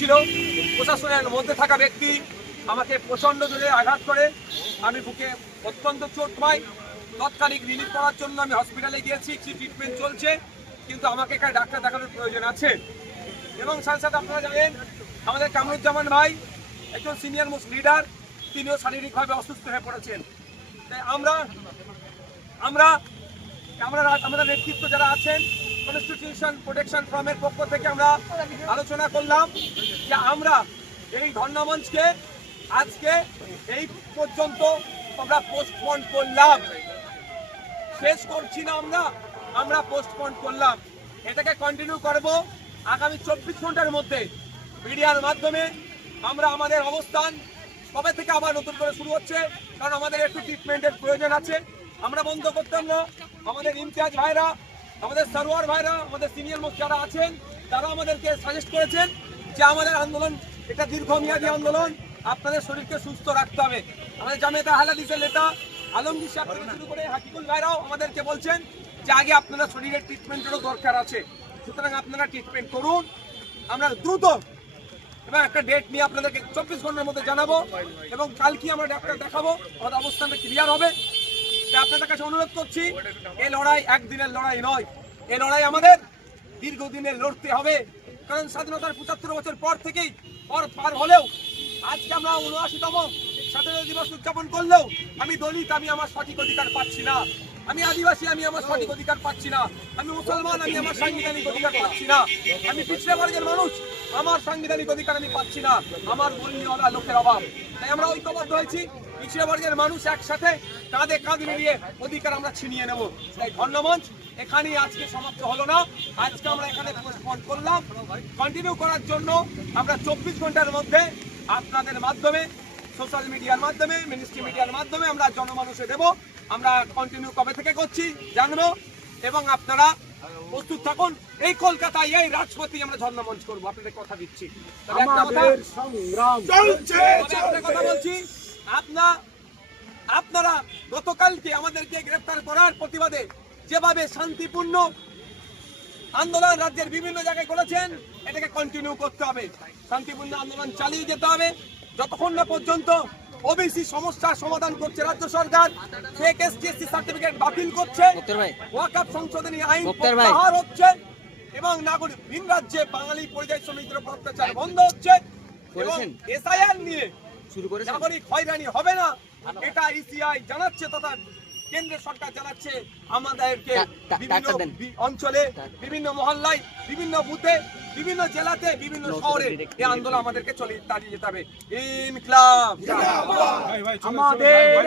ছিল প্রশাসনের মধ্যে থাকা ব্যক্তি আমাকে প্রচণ্ড জোরে আঘাত করে আমি বুকে অত্যন্ত চোট পাই তৎকালীন রিলিফ করার জন্য আমি হসপিটালে গিয়েছি ট্রিটমেন্ট চলছে কিন্তু আমাকে এখানে ডাক্তার দেখানোর প্রয়োজন আছে এবং সাথে আপনারা জানেন আমাদের কামরুজ্জামান ভাই একজন সিনিয়র মোস্ট লিডার তিনিও শারীরিকভাবে অসুস্থ হয়ে পড়েছেন তাই আমরা আমরা আমরা আমাদের নেতৃত্ব যারা আছেন কনস্টিটিউশন প্রোটেকশন ফ্রমের পক্ষ থেকে আমরা আলোচনা করলাম যে আমরা এই ধর্ণামঞ্চকে আজকে এই পর্যন্ত আমরা পোস্টপন করলাম শেষ করছি না আমরা আমরা পোস্টপন করলাম এটাকে কন্টিনিউ করব আগামী চব্বিশ ঘন্টার মধ্যে মিডিয়ার মাধ্যমে আমরা আমাদের অবস্থান কবে থেকে আবার নতুন করে শুরু হচ্ছে কারণ আমাদের একটু ট্রিটমেন্টের প্রয়োজন আছে আমরা বন্ধ করতাম না আমাদের ইমতিয়াজ ভাইরা আমাদের সারোয়ার ভাইরা আমাদের সিনিয়র মুখ যারা আছেন তারা আমাদেরকে সাজেস্ট করেছেন যে আমাদের আন্দোলন এটা দীর্ঘমেয়াদী আন্দোলন আপনাদের শরীরকে সুস্থ রাখতে হবে আমাদের জামেতা হালাদিসের নেতা আলমগীর সাহেব শুরু করে হাকিকুল ভাইরাও আমাদেরকে বলছেন যে আগে আপনারা শরীরের ট্রিটমেন্টেরও দরকার আছে সুতরাং আপনারা ট্রিটমেন্ট করুন আমরা দ্রুত এবং একটা ডেট নিয়ে আপনাদেরকে চব্বিশ ঘন্টার মধ্যে জানাবো এবং কালকে আমরা ডাক্তার দেখাবো আমাদের অবস্থানটা ক্লিয়ার হবে আপনাদের কাছে অনুরোধ করছি এই লড়াই একদিনের লড়াই নয় এই লড়াই আমাদের দীর্ঘদিনের লড়তে হবে কারণ স্বাধীনতার পঁচাত্তর বছর পর থেকেই পর পার হলেও আজকে আমরা উনআশিতম স্বাধীনতা দিবস উদযাপন করলেও আমি দলিত আমি আমার সঠিক অধিকার পাচ্ছি না আমি আদিবাসী আমি আমার সঠিক অধিকার পাচ্ছি না আমি মুসলমান আমি আমার সাংবিধানিক অধিকার পাচ্ছি না আমি পিছিয়ে বর্গের মানুষ আমার সাংবিধানিক অধিকার আমি পাচ্ছি না আমার বন্যওয়ালা লোকের অভাব তাই আমরা ঐক্যবদ্ধ হয়েছি পিছিয়ে বর্গের মানুষ একসাথে কাঁধে কাঁধ মিলিয়ে অধিকার আমরা ছিনিয়ে নেব তাই ধন্যমঞ্চ এখানেই আজকে সমাপ্ত হলো না আজকে আমরা এখানে পোস্টপন করলাম কন্টিনিউ করার জন্য আমরা চব্বিশ ঘন্টার মধ্যে আপনাদের মাধ্যমে সোশ্যাল মিডিয়ার মাধ্যমে মিনিস্ট্রি মিডিয়ার মাধ্যমে আমরা জনমানুষে দেবো আমরা কন্টিনিউ কবে থেকে করছি জানবো এবং আপনারা প্রস্তুত থাকুন এই কলকাতায় এই রাজপথে আমরা ধর্ণা মঞ্চ করবো আপনাদের কথা দিচ্ছি কথা বলছি আপনার আপনারা গতকালকে আমাদেরকে গ্রেফতার করার প্রতিবাদে যেভাবে শান্তিপূর্ণ আন্দোলন রাজ্যের বিভিন্ন জায়গায় করেছেন এটাকে কন্টিনিউ করতে হবে শান্তিপূর্ণ আন্দোলন চালিয়ে যেতে হবে যতক্ষণ না পর্যন্ত ওবিসি সমস্যার সমাধান করছে রাজ্য সরকার ফেক এসটিএসসি সার্টিফিকেট বাতিল করছে ওয়াকআপ সংশোধনী আইন প্রত্যাহার হচ্ছে এবং নাগরিক ভিন রাজ্যে বাঙালি পরিযায়ী শ্রমিকদের অত্যাচার বন্ধ হচ্ছে এবং এসআইআর নিয়ে শুরু করে নাগরিক হয়রানি হবে না এটা ইসিআই e জানাচ্ছে তথা কেন্দ্র সরকার জানাচ্ছে আমাদেরকে বিভিন্ন অঞ্চলে বিভিন্ন মহল্লায় বিভিন্ন বুথে বিভিন্ন জেলাতে বিভিন্ন শহরে এই আন্দোলন আমাদেরকে চলে চালিয়ে যেতে হবে আমাদের